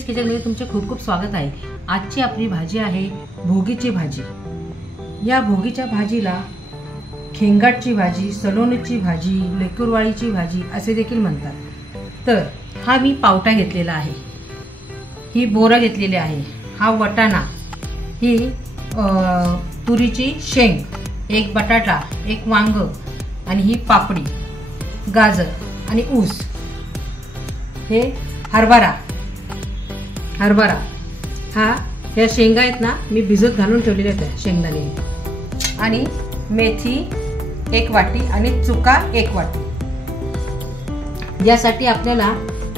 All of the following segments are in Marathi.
लक्ष्मीज किचनमध्ये तुमचे खूप खूप स्वागत आहे। आजची आपली भाजी आहे भोगीची भाजी। या भोगीच्या भाजीला खेंगाटची भाजी, सलोनीची भाजी, लेकुरवाळीची भाजी असे देखील म्हणतात। तर हा मी पावटा घेतलेला आहे, ही बोरं घेतलेली आहे, हा वटाणा, ही तुरीची शेंग, एक बटाटा, एक वांग आणि ही पापडी, गाजर आणि ऊस, हे हरभरा हा ह्या शेंगा आहेत ना, मी भिजत घालून ठेवलेले आहेत शेंगदाणे, आणि मेथी 1 वाटी आणि चुका 1 वाटी। यासाठी आपल्याला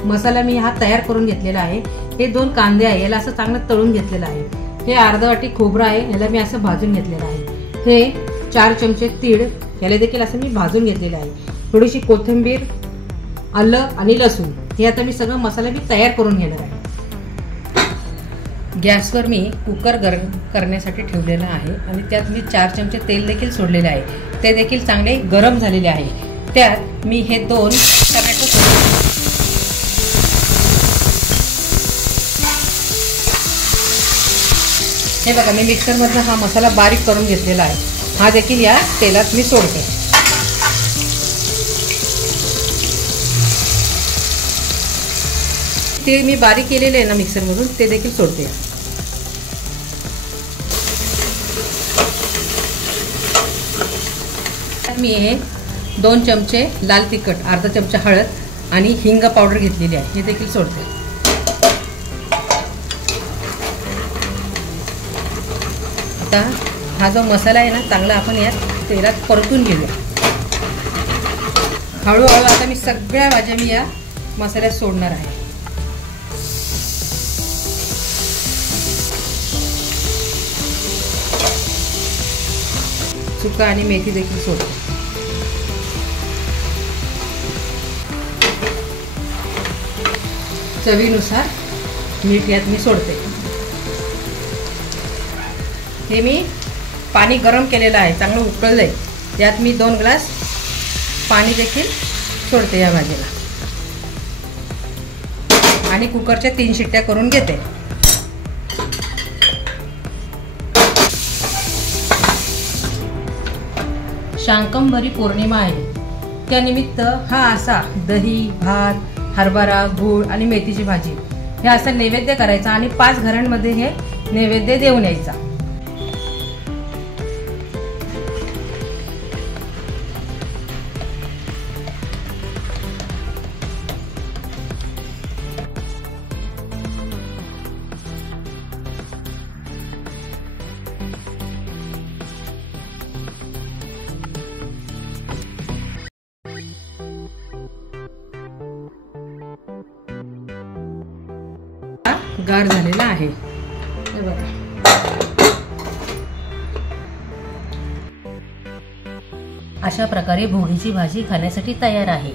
मसाला मी हा तयार करून घेतलेला आहे। हे 2 कांदे आहे, याला असं चांगलं तळून घेतलेलं आहे। हे अर्धा वाटी खोबरं आहे, याला मी असं भाजून घेतलेलं आहे। हे 4 चमचे तीळ, याला देखील असं मी भाजून घेतलेलं आहे। थोडीशी कोथिंबीर, आलं आणि लसूण, हे आता मी सगळं मसाला मी तयार करून घेणार आहे। गॅसवर मी कुकर गरम करण्यासाठी ठेवलेला आहे आणि त्यात मी 4 चमचे तेल देखील सोडलेले आहे। ते देखील चांगले गरम झालेले आहे। त्यात मी हे 2 टोमॅटो हे बघा, मी मिक्सरमधून हा मसाला बारीक करून घेतलेला आहे। हा देखील या तेलात मी सोडते। ते मी बारीक केलेले आहे ना मिक्सरमधून, ते देखील सोडते। मी हे 2 चमचे लाल तिखट, अर्धा चमचा हळद आणि हिंग पावडर घेतलेली आहे, हे देखील सोडते। आता हा जो मसाला आहे ना, चांगला आपण यात तेलात परतून घेऊया। हळूहळू आता मी सगळ्या भाज्या मी या मसाल्यात सोडणार आहे। चुका आणि मेथी देखील सोडते। चवीनुसार मीठ यात मी सोडते। हे मी पाणी गरम केलेलं आहे, चांगलं उकळलंय, यात मी 2 ग्लास पाणी देखील सोडते या भाजीला आणि कुकरच्या 3 शिट्ट्या करून घेते। शाकंभरी पौर्णिमा आहे, त्यानिमित्त हा असा दही, भात, हरभरा, गूळ आणि मेथीची भाजी हे असं नैवेद्य करायचा आणि 5 घरांमध्ये हे नैवेद्य देऊन यायचा। गार झालेला आहे, हे बघा। अशा प्रकारे भोगीची भाजी खाण्यासाठी तयार आहे।